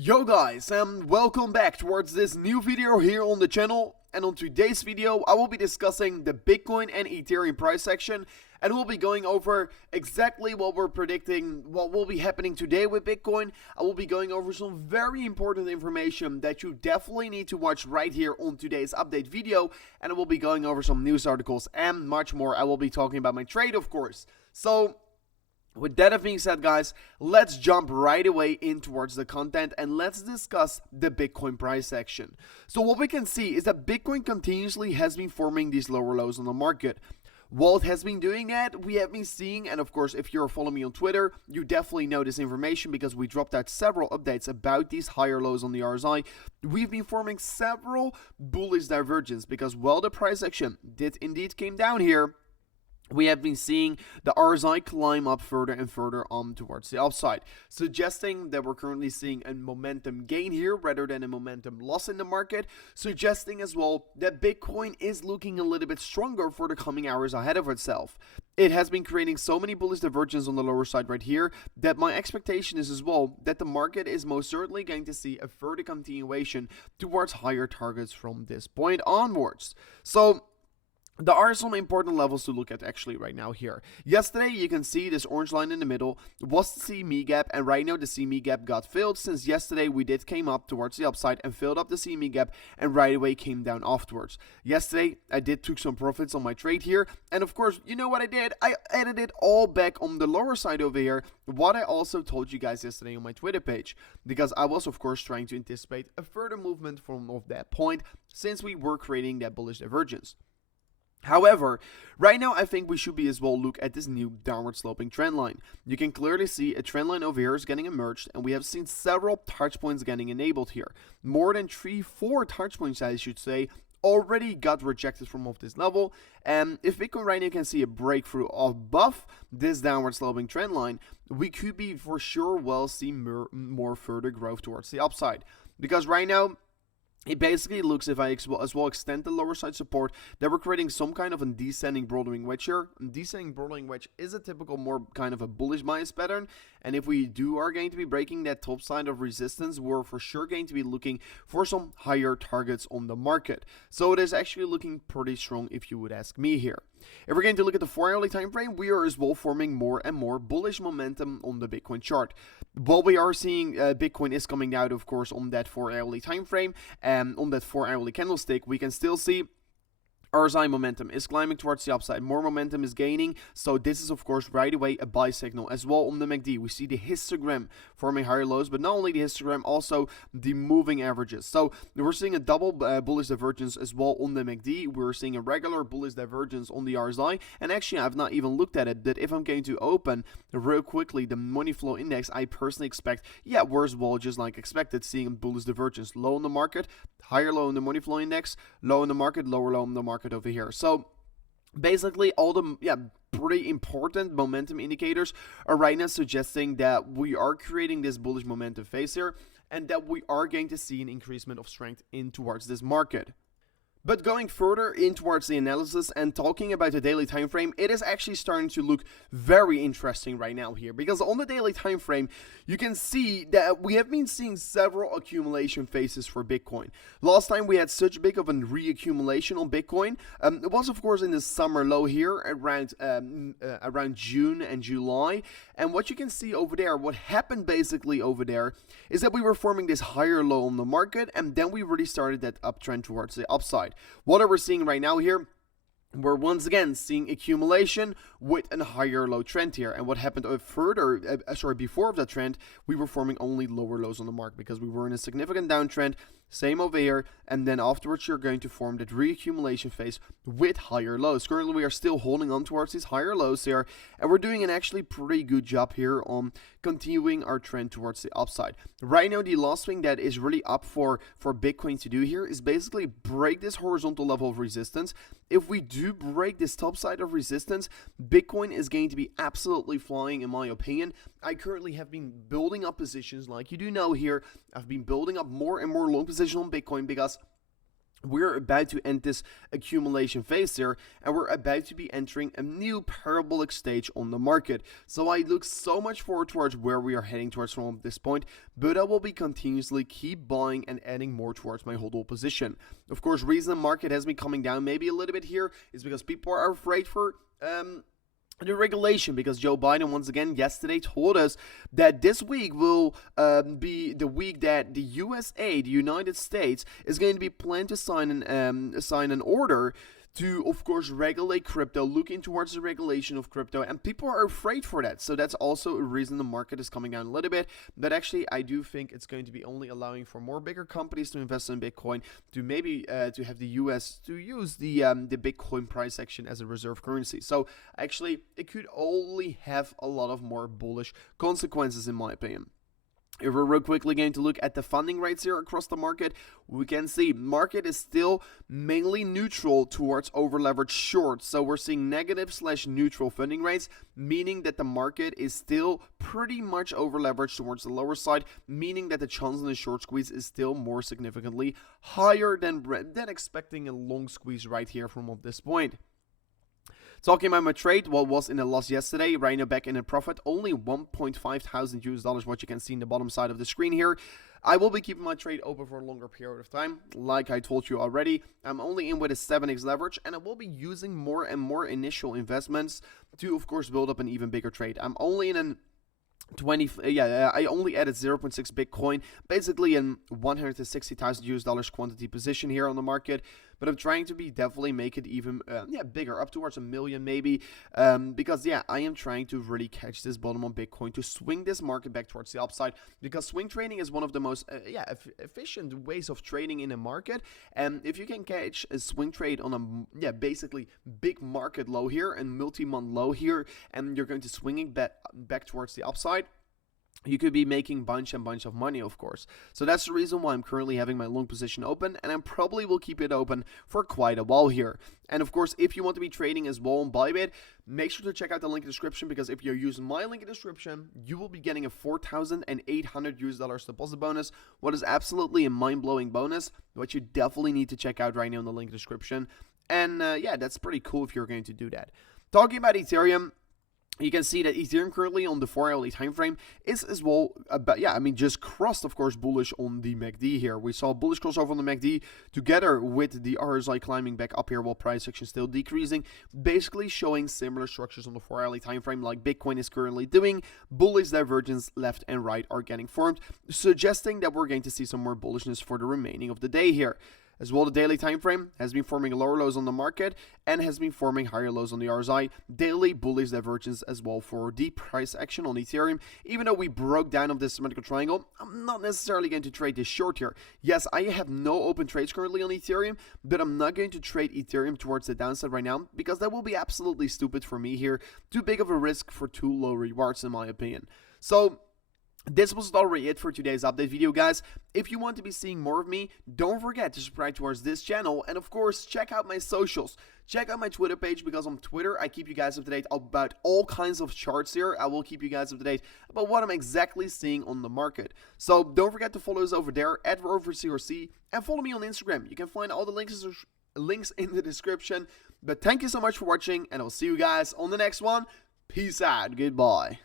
Yo guys, and welcome back towards this new video here on the channel. And on today's video I will be discussing the Bitcoin and Ethereum price action, and we'll be going over exactly what we're predicting, what will be happening today with Bitcoin. I will be going over some very important information that you definitely need to watch right here on today's update video, and I will be going over some news articles and much more. I will be talking about my trade, of course. So with that being said, guys, let's jump right away in towards the content and let's discuss the Bitcoin price action. So what we can see is that Bitcoin continuously has been forming these lower lows on the market. While it has been doing that, we have been seeing, and of course if you're following me on Twitter, you definitely know this information because we dropped out several updates about these higher lows on the RSI. We've been forming several bullish divergence because while the price action did indeed came down here, we have been seeing the RSI climb up further and further on towards the upside, suggesting that we're currently seeing a momentum gain here rather than a momentum loss in the market, suggesting as well that Bitcoin is looking a little bit stronger for the coming hours ahead of itself. It has been creating so many bullish divergence on the lower side right here that my expectation is as well that the market is most certainly going to see a further continuation towards higher targets from this point onwards. So there are some important levels to look at actually right now here. Yesterday, you can see this orange line in the middle was the CME gap, and right now the CME gap got filled since yesterday we did came up towards the upside and filled up the CME gap and right away came down afterwards. Yesterday, I did took some profits on my trade here, and of course, you know what I did? I added it all back on the lower side over here, what I also told you guys yesterday on my Twitter page, because I was of course trying to anticipate a further movement from that point since we were creating that bullish divergence. However, right now I think we should be as well look at this new downward sloping trend line. You can clearly see a trend line over here is getting emerged, and we have seen several touch points getting enabled here. More than 3-4 touch points, I should say, already got rejected from off this level. And if Bitcoin right now can see a breakthrough above this downward sloping trend line, we could be for sure well see more further growth towards the upside. Because right now it basically looks, if I as well extend the lower side support, that we're creating some kind of a descending broadening wedge here. Descending broadening wedge is a typical more kind of a bullish bias pattern, and if we are going to be breaking that top side of resistance, we're for sure going to be looking for some higher targets on the market. So it is actually looking pretty strong if you would ask me here. If we're going to look at the 4-hourly time frame, we are as well forming more and more bullish momentum on the Bitcoin chart. What we are seeing, Bitcoin is coming out, of course, on that 4-hourly time frame, and on that 4-hourly candlestick, we can still see RSI momentum is climbing towards the upside, more momentum is gaining, so this is of course right away a buy signal. As well on the MACD, we see the histogram forming higher lows, but not only the histogram, also the moving averages. So we're seeing a double bullish divergence as well on the MACD. We're seeing a regular bullish divergence on the RSI, and actually I've not even looked at it, that if I'm going to open real quickly the money flow index, I personally expect, yeah, we're as well just like expected, seeing a bullish divergence. Low in the market, higher low in the money flow index, low in the market, lower low in the market over here. So basically all the pretty important momentum indicators are right now suggesting that we are creating this bullish momentum phase here, and that we are going to see an increasement of strength in towards this market. But going further in towards the analysis and talking about the daily time frame, it is actually starting to look very interesting right now here, because on the daily time frame you can see that we have been seeing several accumulation phases for Bitcoin. Last time we had such big of a reaccumulation on Bitcoin, it was of course in the summer low here around June and July. And what you can see over there, what happened basically over there, is that we were forming this higher low on the market, and then we really started that uptrend towards the upside. What are we seeing right now here? We're once again seeing accumulation with a higher low trend here. And what happened before that trend, we were forming only lower lows on the market because we were in a significant downtrend. Same over here, and then afterwards you're going to form that reaccumulation phase with higher lows. Currently we are still holding on towards these higher lows here, and we're doing an actually pretty good job here on continuing our trend towards the upside. Right now the last thing that is really up for Bitcoin to do here is basically break this horizontal level of resistance. If we do break this top side of resistance, Bitcoin is going to be absolutely flying in my opinion. I currently have been building up positions, like you do know here. I've been building up more and more long position on Bitcoin because we're about to end this accumulation phase here, and we're about to be entering a new parabolic stage on the market. So I look so much forward towards where we are heading towards from this point, but I will be continuously keep buying and adding more towards my hodl position. Of course, reason the market has been coming down maybe a little bit here is because people are afraid for the regulation, because Joe Biden once again yesterday told us that this week will be the week that the USA, the United States, is going to be planned to sign an order to, of course, regulate crypto, looking towards the regulation of crypto, and people are afraid for that. So that's also a reason the market is coming down a little bit. But actually, I do think it's going to be only allowing for more bigger companies to invest in Bitcoin, to maybe to have the US to use the Bitcoin price action as a reserve currency. So actually, it could only have a lot of more bullish consequences, in my opinion. If we're real quickly going to look at the funding rates here across the market, we can see market is still mainly neutral towards over-leveraged shorts. So we're seeing negative/neutral funding rates, meaning that the market is still pretty much over-leveraged towards the lower side, meaning that the chance on the short squeeze is still more significantly higher than expecting a long squeeze right here from this point. Talking about my trade, what was in a loss yesterday, right now back in a profit, only 1.5 thousand US dollars, what you can see in the bottom side of the screen here. I will be keeping my trade open for a longer period of time. Like I told you already, I'm only in with a 7x leverage, and I will be using more and more initial investments to, of course, build up an even bigger trade. I'm only in an I only added 0.6 Bitcoin, basically in 160,000 US dollars quantity position here on the market. But I'm trying to definitely make it even bigger, up towards 1 million maybe, because I am trying to really catch this bottom on Bitcoin to swing this market back towards the upside, because swing trading is one of the most efficient ways of trading in a market. And if you can catch a swing trade on a basically big market low here and multi-month low here, and you're going to swinging back towards the upside, you could be making bunch of money, of course. So that's the reason why I'm currently having my long position open, and I probably will keep it open for quite a while here. And of course, if you want to be trading as well on Bybit, make sure to check out the link in the description, because if you're using my link in the description, you will be getting a 4,800 US dollars deposit bonus, what is absolutely a mind-blowing bonus, what you definitely need to check out right now in the link in the description. And that's pretty cool if you're going to do that. Talking about Ethereum, you can see that Ethereum currently on the 4-hourly time frame is as well just crossed, of course, bullish on the MACD here. We saw bullish crossover on the MACD together with the RSI climbing back up here while price action still decreasing, basically showing similar structures on the 4-hourly time frame like Bitcoin is currently doing. Bullish divergence left and right are getting formed, suggesting that we're going to see some more bullishness for the remaining of the day here. As well, the daily time frame has been forming lower lows on the market and has been forming higher lows on the RSI. Daily bullish divergence as well for the price action on Ethereum. Even though we broke down of this symmetrical triangle, I'm not necessarily going to trade this short here. Yes, I have no open trades currently on Ethereum, but I'm not going to trade Ethereum towards the downside right now, because that will be absolutely stupid for me here. Too big of a risk for too low rewards, in my opinion. So this was already it for today's update video, guys. If you want to be seeing more of me, don't forget to subscribe towards this channel, and of course, check out my socials. Check out my Twitter page, because on Twitter, I keep you guys up to date about all kinds of charts here. I will keep you guys up to date about what I'm exactly seeing on the market. So don't forget to follow us over there at RoverCRC, and follow me on Instagram. You can find all the links in the description. But thank you so much for watching, and I'll see you guys on the next one. Peace out. Goodbye.